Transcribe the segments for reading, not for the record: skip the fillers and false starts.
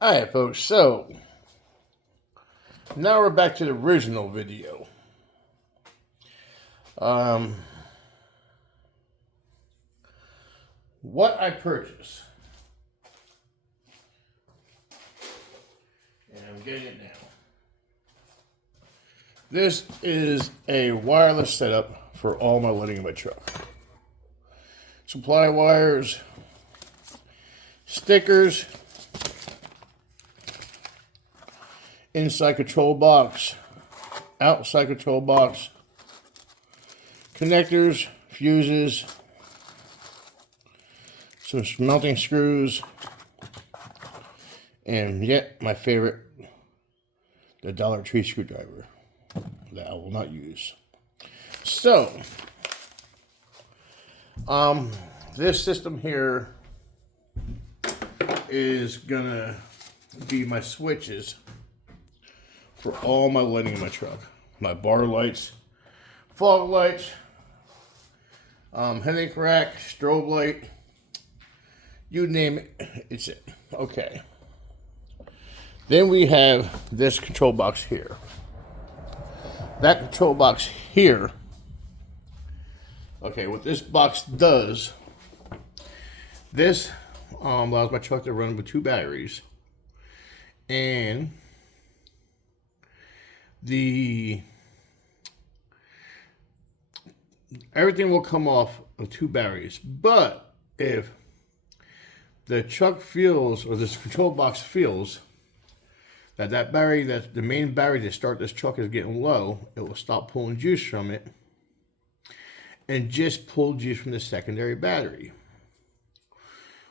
Alright folks, so now we're back to the original video. What I purchased. And I'm getting it now. This is a wireless setup for all my lighting in my truck. Supply wires, stickers, inside control box, outside control box, connectors, fuses, some mounting screws, and yet my favorite, the Dollar Tree screwdriver that I will not use. So, this system here is gonna be my switches for all my lighting in my truck. My bar lights, fog lights, headache rack, strobe light, you name it, it's it. Okay. Then we have this control box here. That control box here, okay, what this box does, this allows my truck to run with 2 batteries, and everything will come off of 2 batteries. But if the truck feels, or this control box feels, that battery, that the main battery to start this truck is getting low, it will stop pulling juice from it and just pull juice from the secondary battery.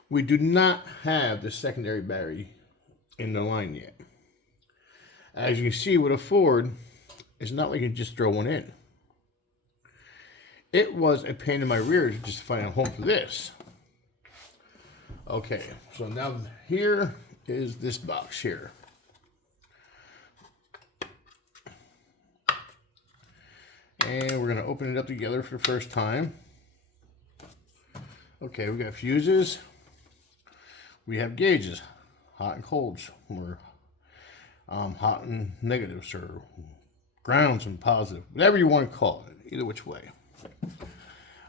We do not have the secondary battery in the line yet. As you can see with a Ford, it's not like you can just throw one in. It was a pain in my rear to just find a home for this. Okay, so now here is this box here. And we're going to open it up together for the first time. Okay, we got fuses. We have gauges, hot and colds, or hot and negatives, or grounds and positive, whatever you want to call it, either which way.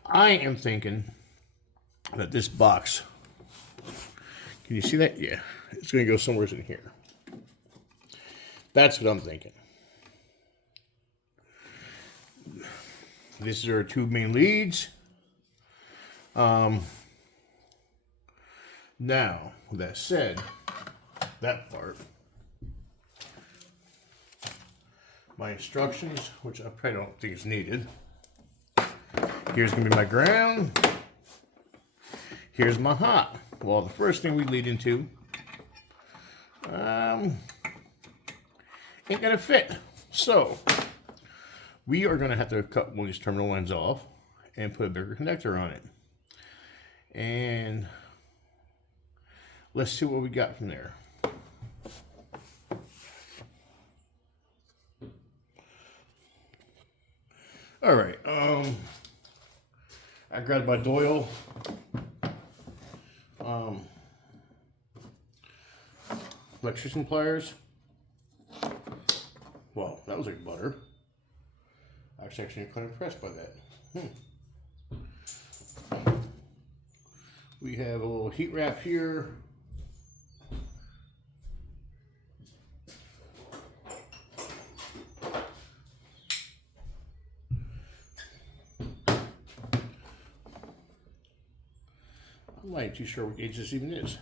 I am thinking that this box, can you see that? Yeah, it's going to go somewhere in here. That's what I'm thinking. These are our 2 main leads. Now, with that said, that part, my instructions, which I probably don't think is needed. Here's going to be my ground. Here's my hot. Well, the first thing we lead into ain't going to fit. So, we are going to have to cut one of these terminal lines off and put a bigger connector on it. And let's see what we got from there. All right. I grabbed my Doyle electrician pliers. Well, that was like butter. I was actually quite impressed by that. We have a little heat wrap here. I'm not too sure what gauge this even is.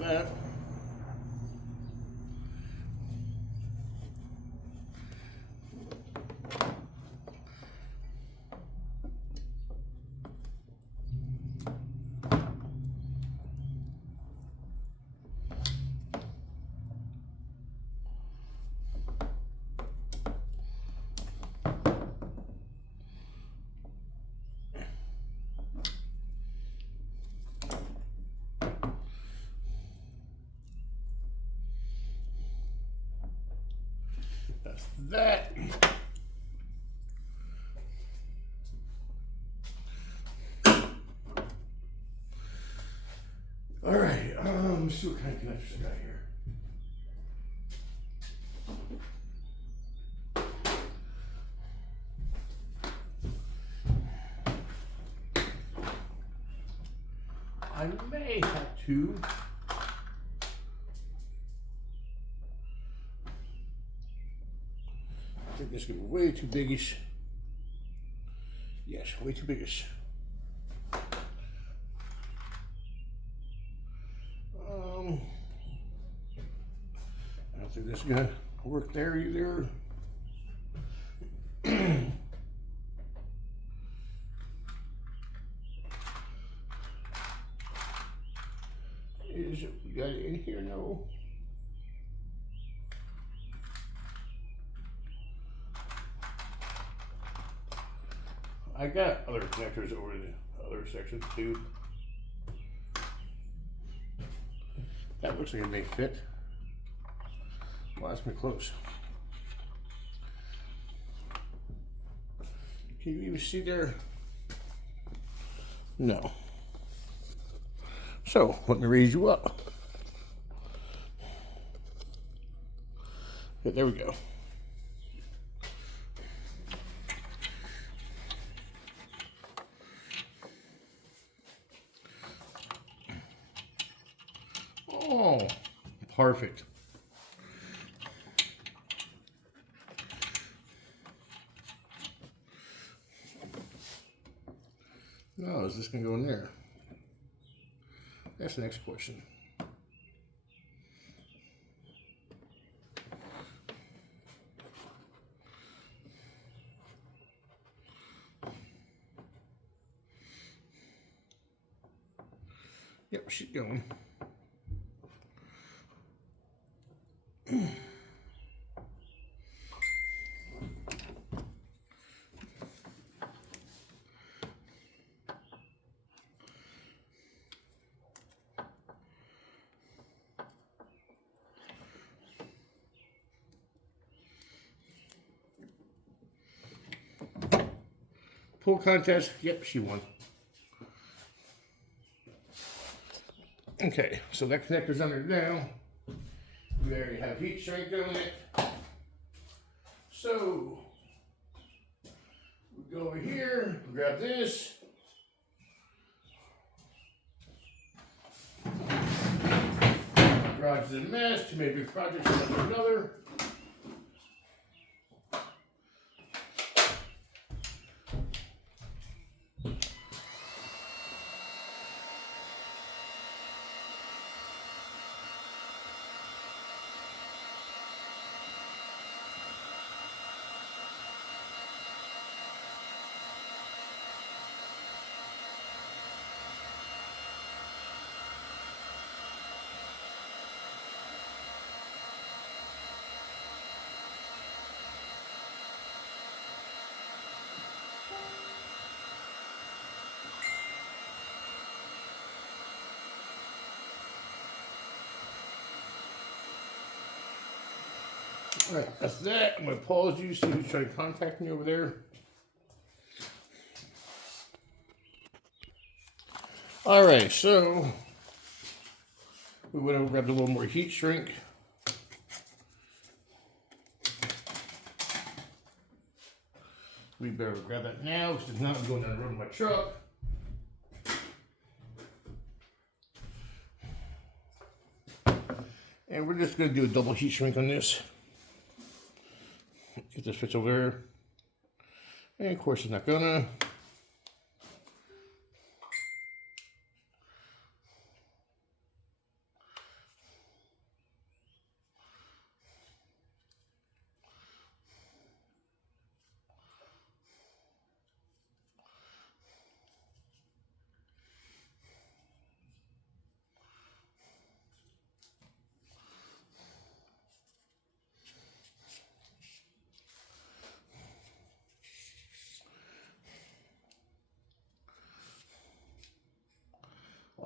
That. that. All right, let's see what kind of connectors I got here. I may have to. I think this is going to be way too biggish. Yes, way too biggish. I don't think this is going to work there either. Is it, we got it in here? No. I got other connectors over the other sections too. That looks like it may fit. Well, that's pretty close. Can you even see there? No. So, let me raise you up. Okay, there we go. Oh, perfect. No, is this going to go in there? That's the next question. Yep, she's going. Pull contest, yep, she won. Okay, so that connector's under now. We already have heat shrink doing it. So, we go over here, grab this. Garage is a mess, too many big projects, one after another. All right, that's that. I'm going to pause you, see who's trying to contact me over there. All right, so we went over and grabbed a little more heat shrink. We better grab that now because it's not going down the road of my truck. And we're just going to do a double heat shrink on this. If this fits over there. And of course it's not gonna.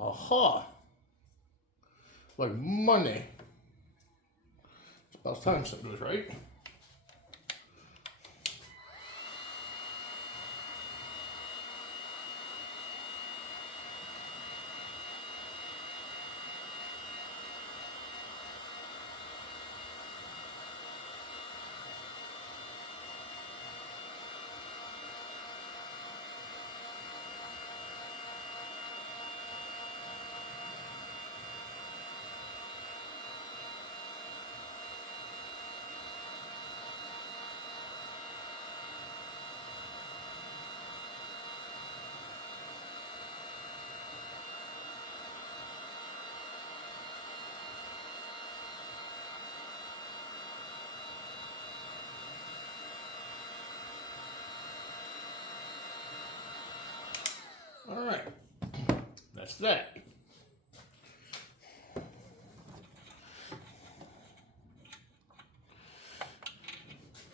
Aha! Like money. It's about time something goes right. that's that.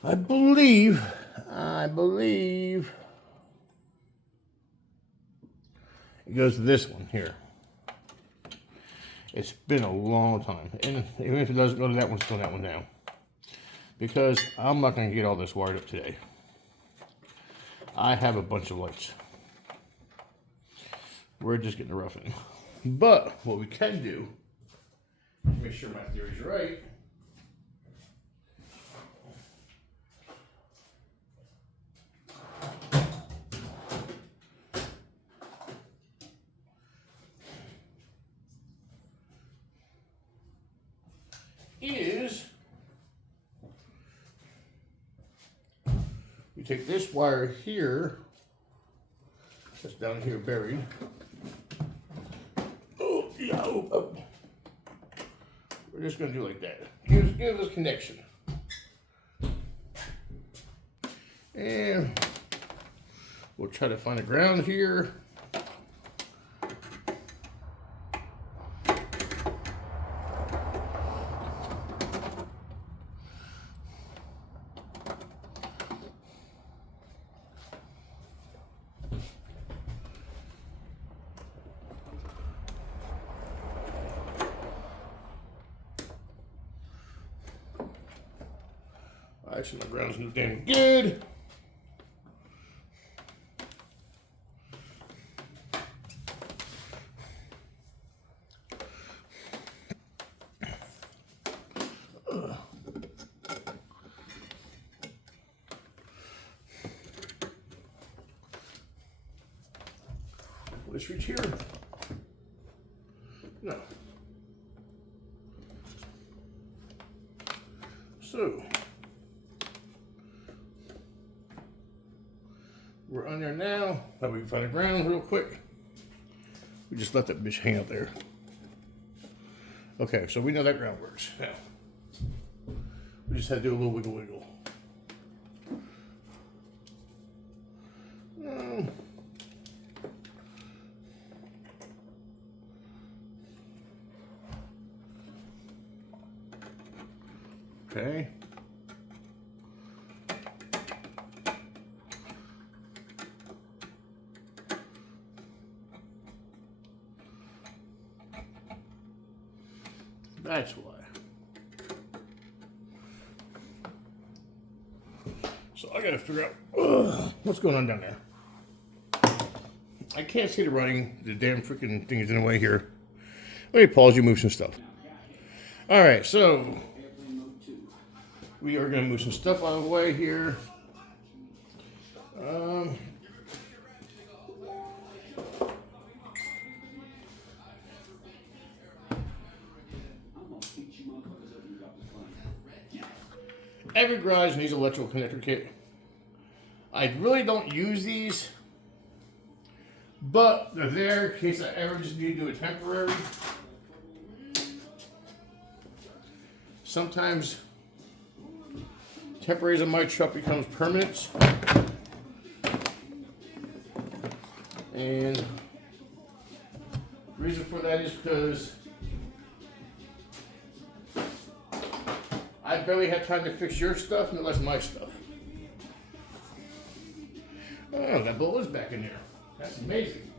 I believe it goes to this one here. It's been a long time, and even if it doesn't go to that one, it's going to that one now. Because I'm not going to get all this wired up today. I have a bunch of lights. We're just getting the roughing. But what we can do, make sure my theory's right, is we take this wire here, that's down here buried. Oh, yeah, oh. We're just going to do like that. Give us connection. And we'll try to find a ground here. Actually, my ground's no damn good. Let's reach here. No. So we're on there now. That we can find the ground real quick. We just let that bitch hang out there. Okay, so we know that ground works. Now, we just had to do a little wiggle wiggle. Okay. That's why. So I gotta figure out what's going on down there. I can't see the writing. The damn freaking thing is in the way here. Let me pause you, move some stuff. All right, so we are gonna move some stuff out of the way here. Every garage needs an electrical connector kit. I really don't use these, but they're there in case I ever just need to do a temporary. Sometimes temporaries on my truck becomes permanents. And the reason for that is because I barely have time to fix your stuff, and less my stuff. Oh, that bowl is back in there. That's amazing.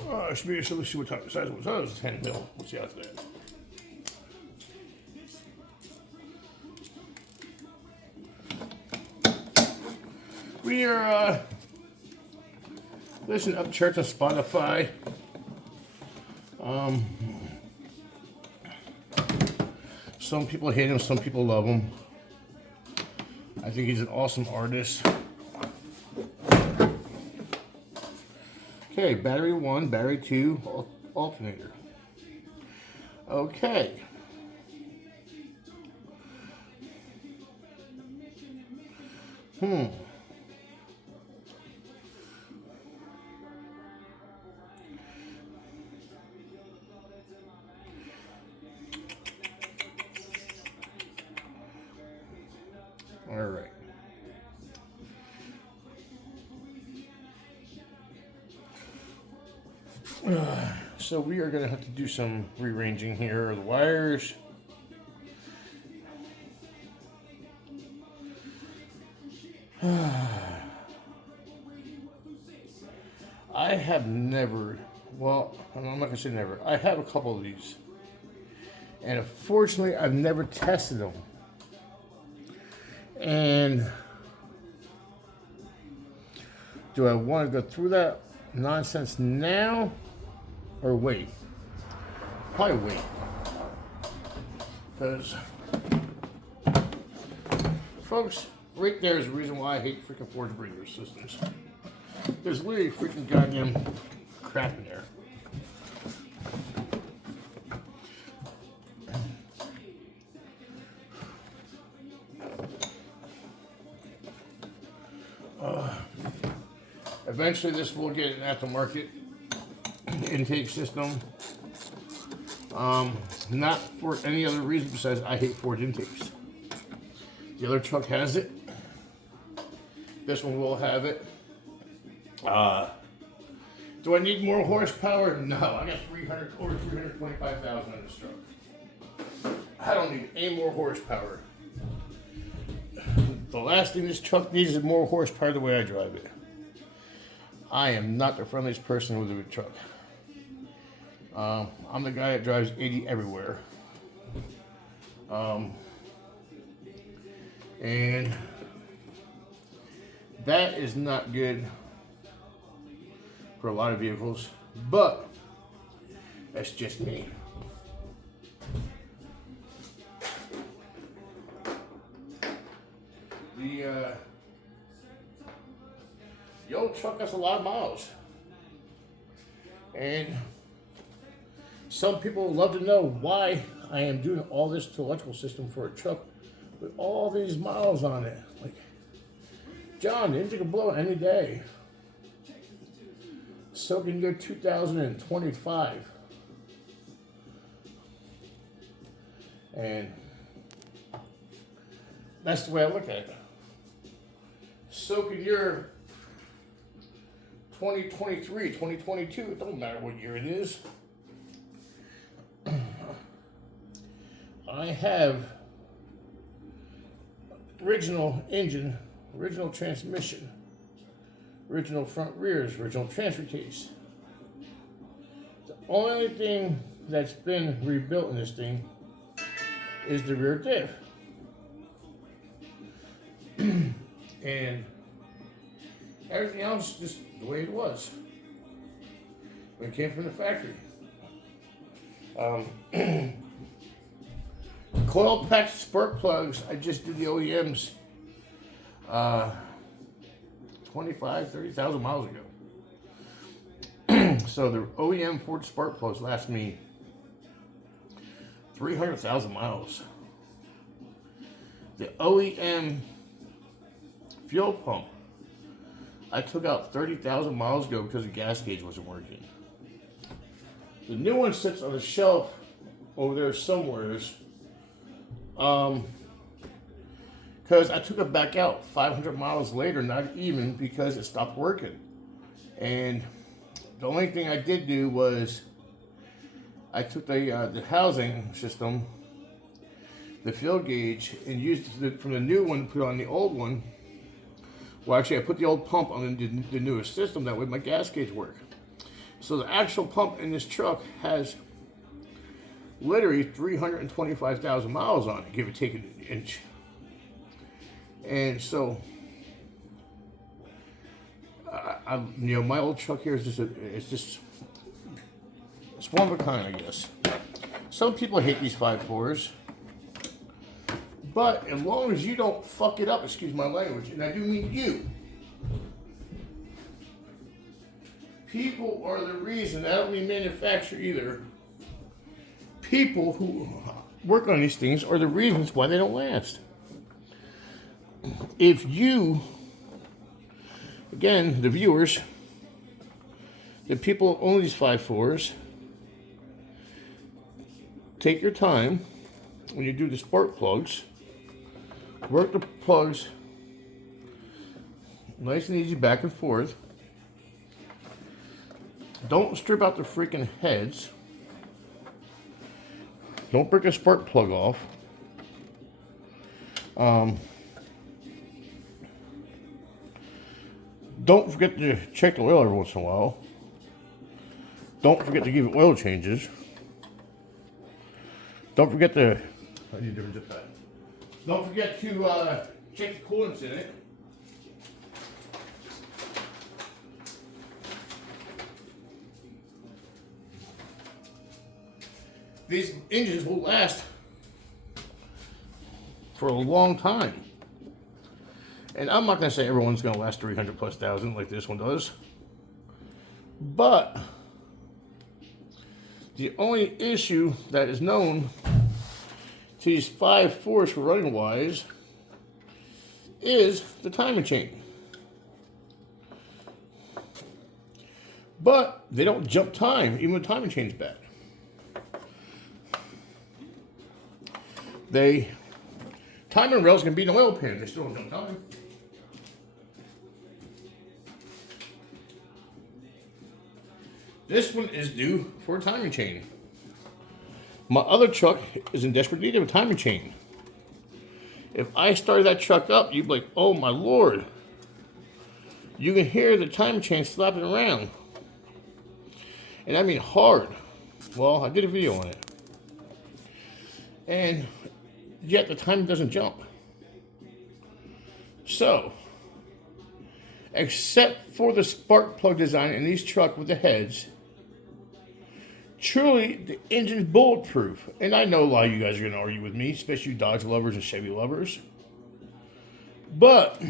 Oh, so let's see what type of size it was. Oh, it was 10 mil. Let's see how it's that. We are listening up church on Spotify. Some people hate him, some people love him. I think he's an awesome artist. Okay, battery 1, battery 2, alternator. Okay. All right. So we are going to have to do some rearranging here of the wires. I have never, well, I'm not going to say never. I have a couple of these. And unfortunately, I've never tested them. And do I want to go through that nonsense now or wait? Probably wait. Because, folks, right there is the reason why I hate freaking forged breaker systems. There's literally freaking goddamn crap in there. Eventually this will get an aftermarket intake system. Not for any other reason besides I hate forged intakes. The other truck has it. This one will have it. Do I need more horsepower? No, I got 325,000 on this truck. I don't need any more horsepower. The last thing this truck needs is more horsepower the way I drive it. I am not the friendliest person with a truck. I'm the guy that drives 80 everywhere. And that is not good for a lot of vehicles, but that's just me. The old truck has a lot of miles, and some people love to know why I am doing all this to electrical system for a truck with all these miles on it. Like, John, the engine can blow any day. So can go 2025. And that's the way I look at it. So can your 2023, 2022, it don't matter what year it is. I have original engine, original transmission, original front rears, original transfer case. The only thing that's been rebuilt in this thing is the rear diff. And everything else just the way it was when it came from the factory. Coil packed spark plugs, I just did the OEMs 30,000 miles ago. So the OEM Ford spark plugs last me 300,000 miles. The OEM fuel pump, I took out 30,000 miles ago because the gas gauge wasn't working. The new one sits on a shelf over there somewhere. Because I took it back out 500 miles later, not even, because it stopped working. And the only thing I did do was I took the housing system, the fuel gauge, and used it from the new one to put on the old one. Well, actually, I put the old pump on the newest system. That way my gas gauge worked. So the actual pump in this truck has literally 325,000 miles on it, give or take an inch. And so, my old truck here is just it's one of a kind, I guess. Some people hate these 5.4s, but as long as you don't fuck it up, excuse my language, and I do mean you. People are the reason. I don't mean manufacturer either. People who work on these things are the reasons why they don't last. If you, again, the viewers, the people who own these 5.4s, take your time when you do the spark plugs, Work the plugs nice and easy back and forth. Don't strip out the freaking heads. Don't break a spark plug off. Don't forget to check the oil every once in a while. Don't forget to give it oil changes. Don't forget to... I need a different zip tie. Don't forget to check the coolants in it. These engines will last for a long time. And I'm not going to say everyone's going to last 300 plus thousand like this one does. But the only issue that is known to these 5/4 for running wise is the timing chain. But they don't jump time even with timing chains bad. Timing rails can beat an oil pan. They still don't jump time. This one is due for a timing chain. My other truck is in desperate need of a timing chain. If I started that truck up, you'd be like, oh my Lord. You can hear the timing chain slapping around. And I mean hard. Well, I did a video on it. And yet the timing doesn't jump. So, except for the spark plug design in these trucks with the heads, truly the engine's bulletproof. And I know a lot of you guys are going to argue with me, especially you Dodge lovers and Chevy lovers. But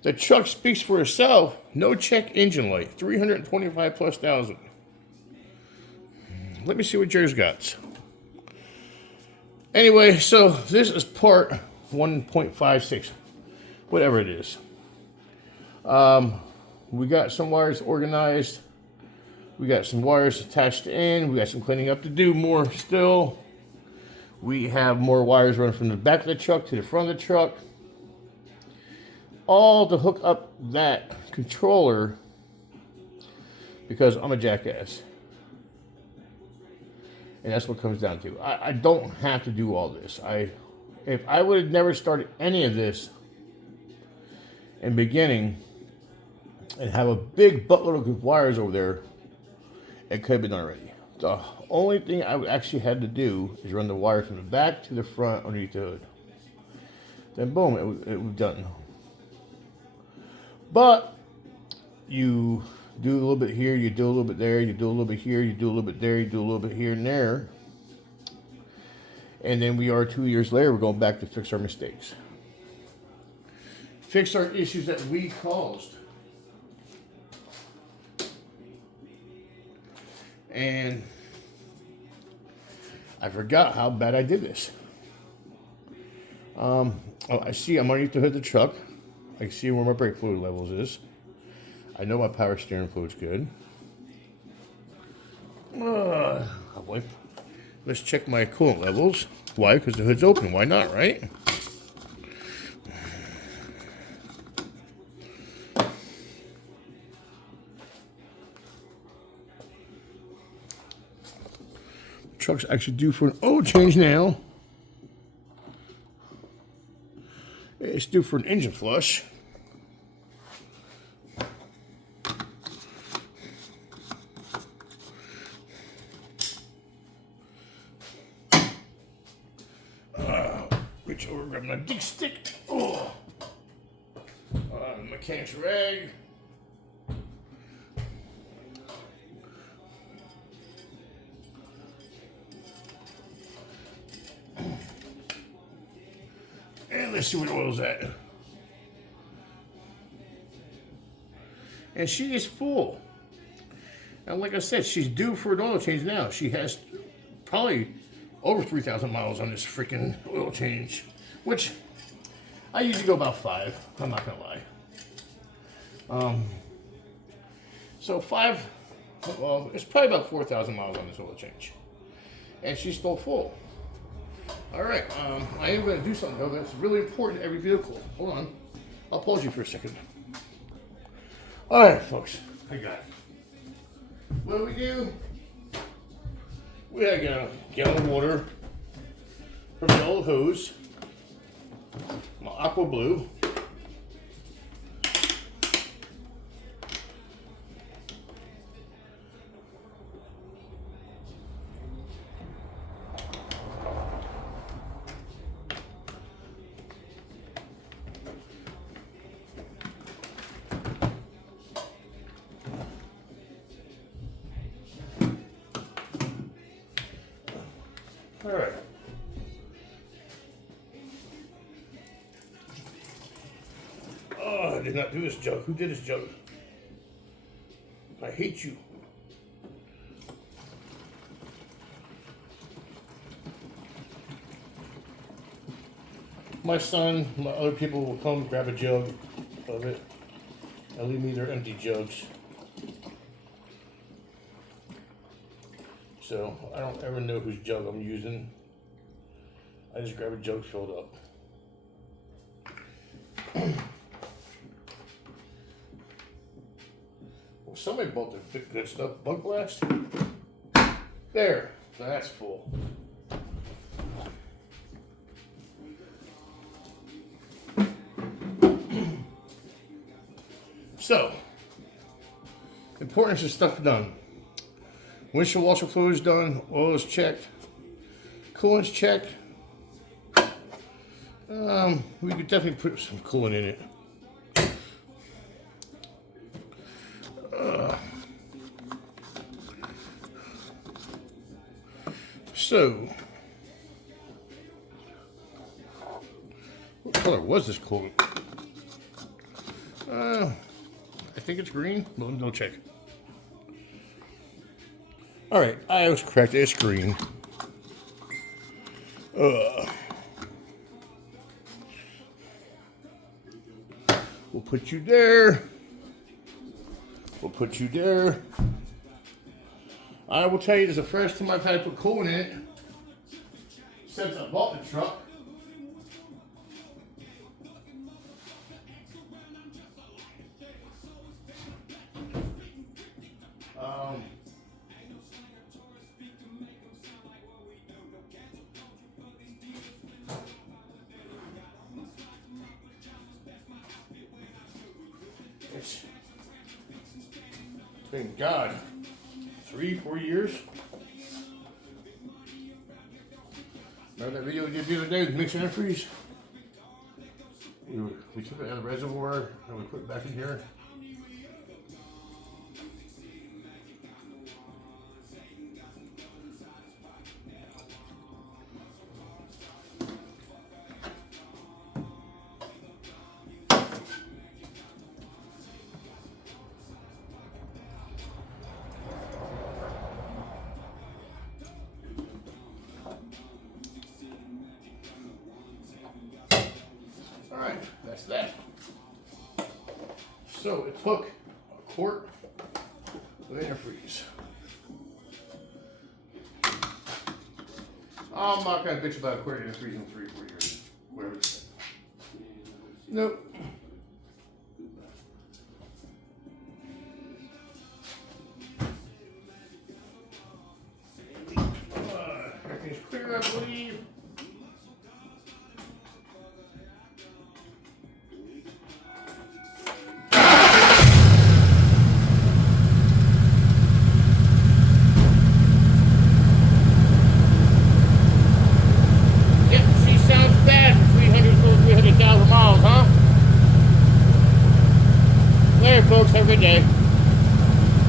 the truck speaks for itself. No check engine light, 325 plus thousand. Let me see what Jerry's got. Anyway, so this is part 1.56, whatever it is. We got some wires organized. We got some wires attached in. We got some cleaning up to do more still. We have more wires running from the back of the truck to the front of the truck. All to hook up that controller because I'm a jackass. And that's what it comes down to. I don't have to do all this. If I would have never started any of this in the beginning and have a big buttload of wires over there, it could have been done already. The only thing I would actually had to do is run the wire from the back to the front underneath the hood. Then boom, it was done. But you do a little bit here, you do a little bit there, you do a little bit here, you do a little bit there, you do a little bit here and there. And then we are 2 years later, we're going back to fix our mistakes. Fix our issues that we caused. And I forgot how bad I did this. I see I'm underneath the hood of the truck. I can see where my brake fluid levels is. I know my power steering fluid's good. Let's check my coolant levels. Why? Because the hood's open. Why not, right? Truck's actually due for an oil change now. It's due for an engine flush. Reach over, grab my dig stick. Oh. Mechanic's rag. And let's see where the oil's at. And she is full. And like I said, she's due for an oil change now. She has probably over 3,000 miles on this freaking oil change, which I usually go about 5. I'm not gonna lie. So 5. Well, it's probably about 4,000 miles on this oil change, and she's still full. All right, I am going to do something though that's really important to every vehicle. Hold on, I'll pause you for a second. All right, folks, I got it. What do? We got a gallon of water from the old hose, my aqua blue. All right. Oh, I did not do this jug. Who did this jug? I hate you. My son, my other people will come grab a jug of it and leave me their empty jugs. So I don't ever know whose jug I'm using. I just grab a jug filled up. Well, somebody bought the good stuff. Bug Blast. There. That's full. So, importance of stuff done. Windshield washer fluid is done, oil is checked, coolant's checked. We could definitely put some coolant in it. So, what color was this coolant? I think it's green. We'll check. All right, I was correct. It's green. We'll put you there. We'll put you there. I will tell you, this is the first time I've had to put coolant in it since I bought the truck. Thank God, 3-4 years. Remember that video we did the other day with mix antifreeze? We took it out of the reservoir and we put it back in here. Alright, that's that. So it took a quart of antifreeze. I'm not going to bitch about a quart of antifreeze in 3-4 years. Whatever you say. Nope. Everything's clear, I believe. Folks, have a good day.